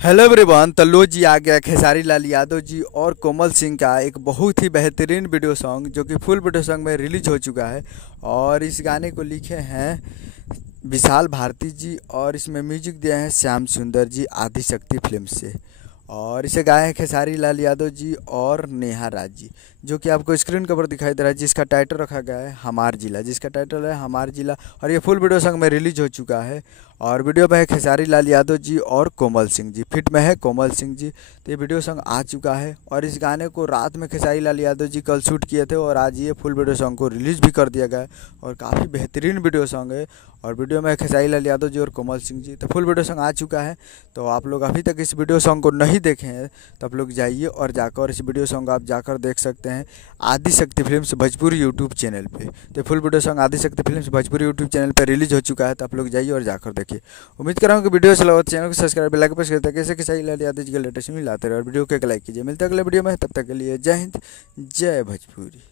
Hello everyone. तो लो जी आ गया खेसारी लाल यादव जी और कोमल सिंह का एक बहुत ही बेहतरीन वीडियो सॉन्ग जो कि फुल वीडियो सॉन्ग में रिलीज हो चुका है। और इस गाने को लिखे हैं विशाल भारती जी और इसमें म्यूजिक दिए हैं श्याम सुंदर जी आदिशक्ति फिल्म से। और इसे गाए हैं खेसारी लाल यादव जी और नेहा राज जी, जो कि आपको स्क्रीन के ऊपर दिखाई दे रहा है, जिसका टाइटल रखा गया है हमार जिला, जिसका टाइटल है हमार जिला। और ये फुल वीडियो सॉन्ग में रिलीज हो चुका है। और वीडियो में है खेसारी लाल यादव जी और कोमल सिंह जी, फिट में है कोमल सिंह जी। तो ये वीडियो सॉन्ग आ चुका है और इस गाने को रात में खेसारी लाल यादव जी कल शूट किए थे और आज ये फुल वीडियो सॉन्ग को रिलीज़ भी कर दिया गया है। और काफ़ी बेहतरीन वीडियो सॉन्ग है। और वीडियो में है खेसारी लाल यादव जी और कोमल सिंह जी। तो फुल वीडियो सॉन्ग आ चुका है। तो आप लोग अभी तक इस वीडियो सॉन्ग को नहीं देखे हैं तो आप लोग जाइए और जाकर इस वीडियो सॉन्ग आप जाकर देख सकते हैं Adishakti films Bhojpuri YouTube channel पे। तो full video song Adishakti films Bhojpuri YouTube channel पे रिलीज हो चुका है। तो आप लोग जाइए और जाकर देखिए। उम्मीद कर रहा हूँ कि वीडियो अच्छा लगा तो चैनल को सब्सक्राइब लाइक प्रेस करते हैं, कैसे खेसारी लाल यादव जी के लेटेस्ट मिल आते रहे और वीडियो को एक लाइक कीजिए। मिलते हैं अगले वीडियो में, तब तक के लिए जय हिंद जय भोजपुरी।